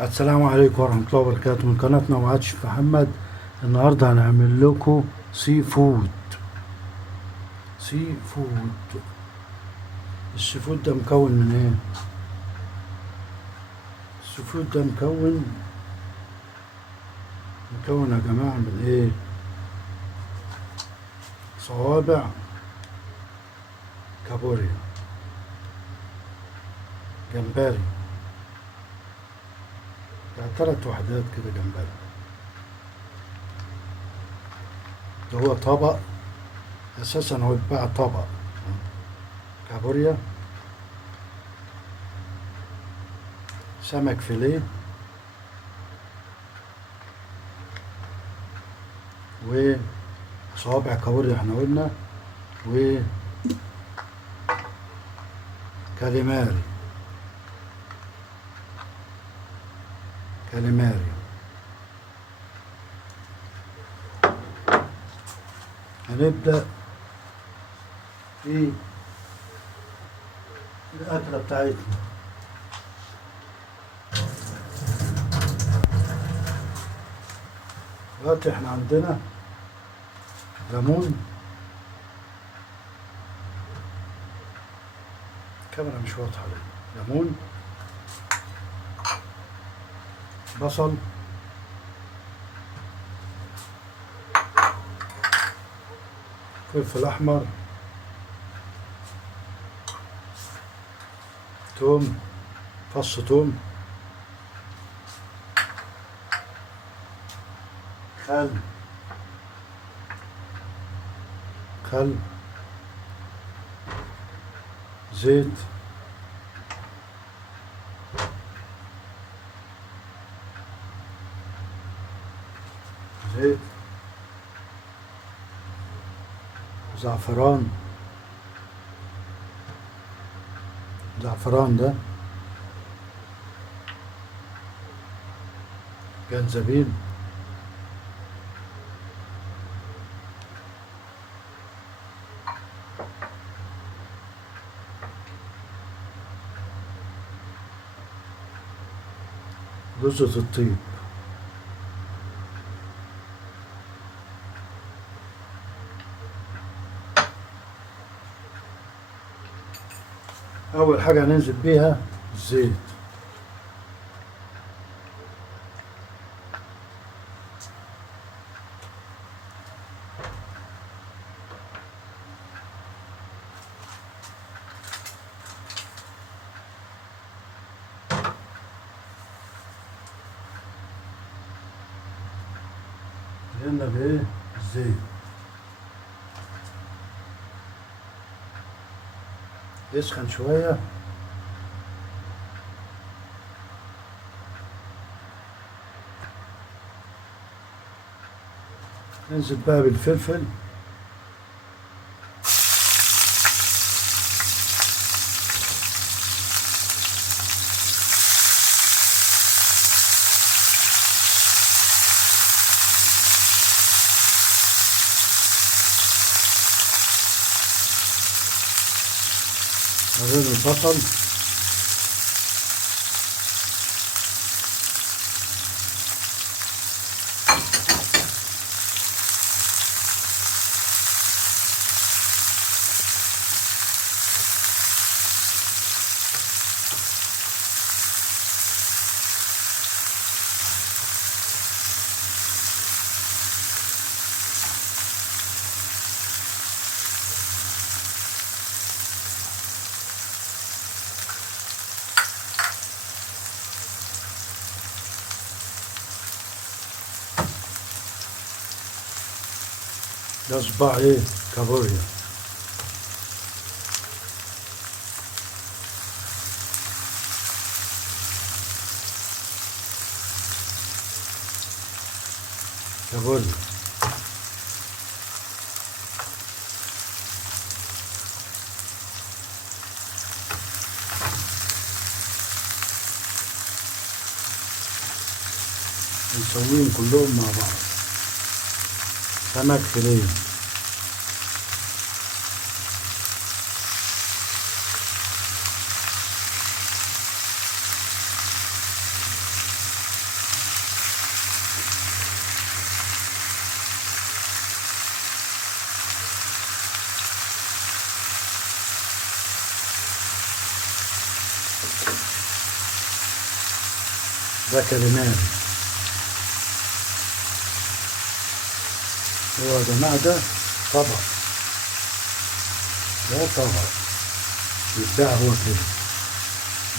السلام عليكم ورحمة الله وبركاته من قناتنا وعاد محمد. النهاردة هنعمل لكم سي فود. سي فود. السي فود ده مكون من ايه؟ السي فود ده مكون يا جماعة من ايه؟ صوابع كابوريا، جمبري، يعني 3 وحدات كده جمبري. ده هو طبق، اساسا هو يتباع طبق كابوريا، سمك فيليه، وصوابع كابوريا احنا قلنا، وكاليماري. كاليماري. هنبدأ في الأكلة بتاعتنا. دلوقتي احنا عندنا ليمون، الكاميرا مش واضحة ليه. ليمون، بصل، فلفل أحمر، توم، فص توم، خل، زيت، زعفران. زعفران ده جنزبيل، جوزة الطيب. أول حاجة هننزل بيها الزيت. نزلنا بإيه؟ الزيت. يسخن شوية، ننزل بقى بالفلفل، بعدين البصل، ده صباع ايه؟ كابوريا. كابوريا. نسويهم كلهم مع بعض. سمك فيليه، ده كاليماري. هو يا جماعة ده طبق، ده طبق يتباع هو كده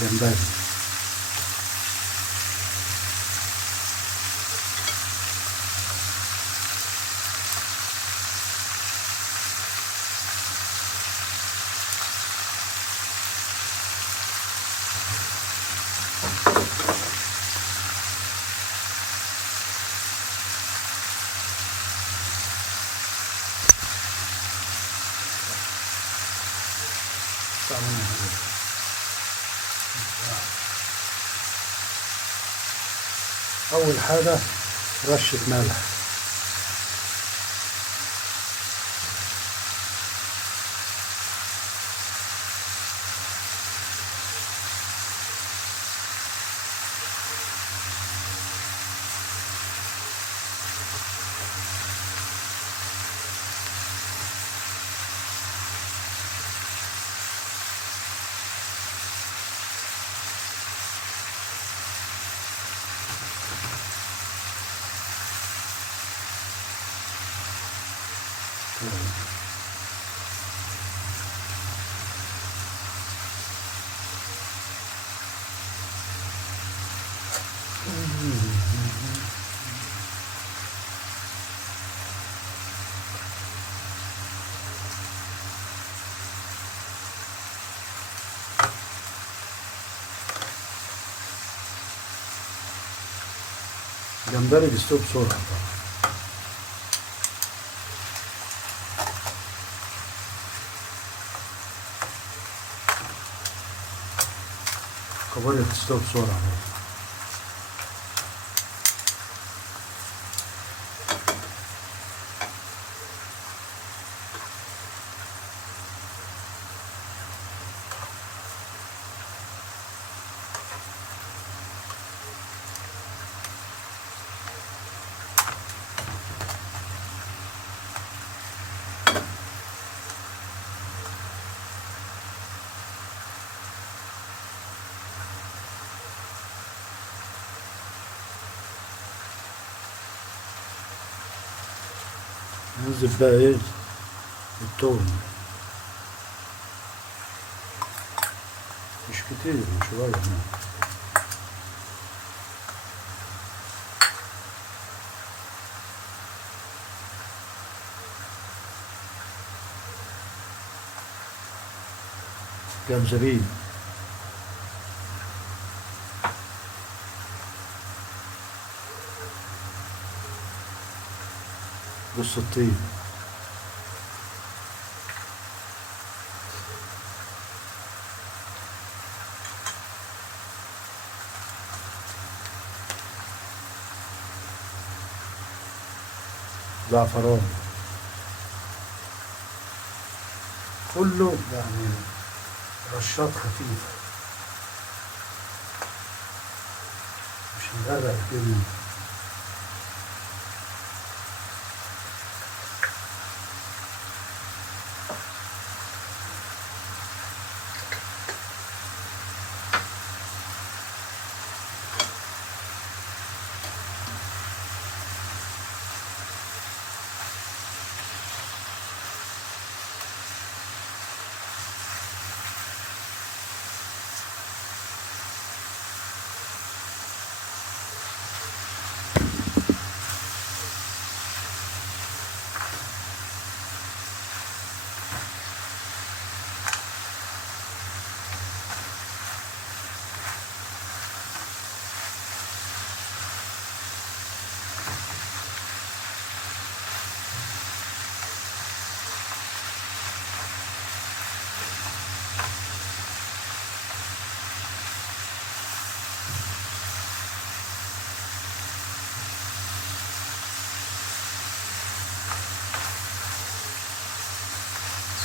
جمبري. أول حاجة رشة ملح، جمبري بيستوي بسرعة طبعا. كابوريا بتستوي بسرعة برضه. ننزل بقى ايه التوم، مش كتير، شوية يعني. جنزبيل، جوز الطيب، زعفران، كله يعني رشات خفيفة، مش نغرق الدنيا.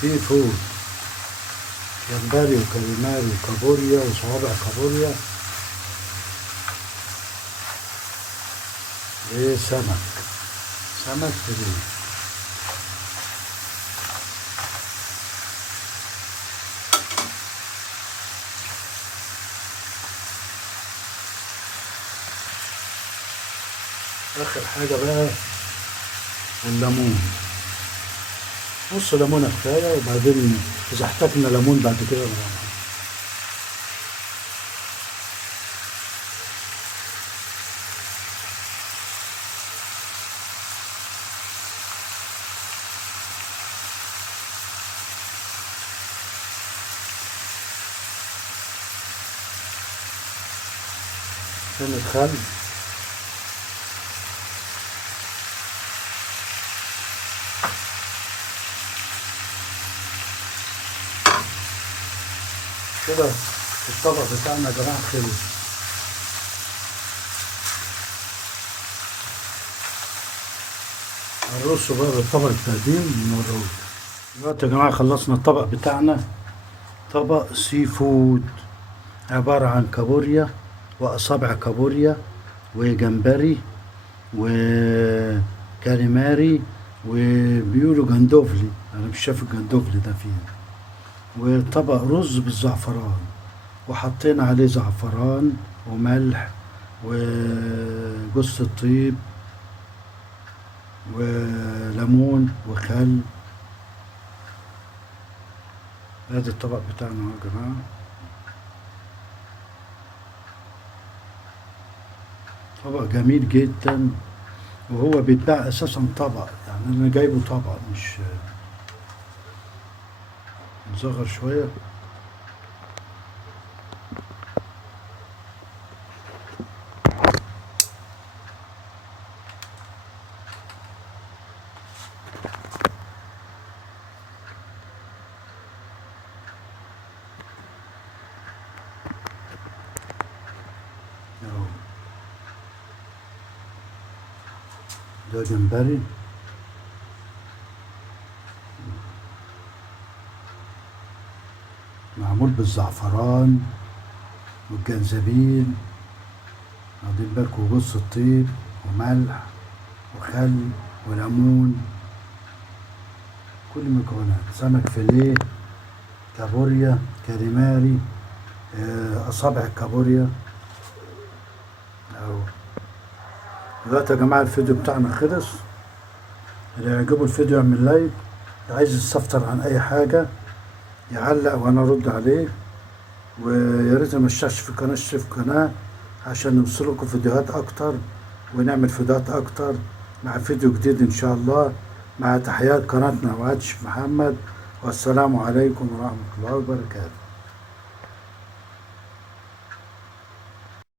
سي فود، جمبري وكاليماري وكابوريا وصوابع كابوريا، ايه سمك، سمك فري. اخر حاجة بقى الليمون، نص ليمونة كفاية، وبعدين اذا احتاجنا ليمون بعد كده نعمل. فين الخل؟ كده الطبق بتاعنا يا جماعة خلص. هنرصه بقى بالطبق التقديم ونوريه. دلوقتي يا جماعة خلصنا الطبق بتاعنا، طبق سي فود عبارة عن كابوريا وأصابع كابوريا وجمبري وكاليماري وبيقولوا جندوفلي، أنا مش شايف الجندوفلي ده فيه، وطبق رز بالزعفران، وحطينا عليه زعفران وملح وجوز الطيب وليمون وخل. ادي الطبق بتاعنا اهو يا جماعه، طبق جميل جدا، وهو بيتباع اساسا طبق، يعني انا جايبه طبق مش نصغر شويه. اهو ده جمبري معمول بالزعفران والجنزبيل، واخدين بالكم، وجوز الطيب وملح وخل وليمون، كل المكونات، سمك فيليه، كابوريا، كاليماري، أصابع الكابوريا. أهو دلوقتي يا جماعة الفيديو بتاعنا خلص، اللي يعجبه الفيديو يعمل لايك، اللي عايز يستفسر عن أي حاجة يعلق وأنا أرد عليه، ويا ريت ما تشتركش في القناة، اشترك في القناة عشان نوصلكم فيديوهات أكتر ونعمل فيديوهات أكتر مع فيديو جديد إن شاء الله، مع تحيات قناتنا وعاد شيف محمد، والسلام عليكم ورحمة الله وبركاته.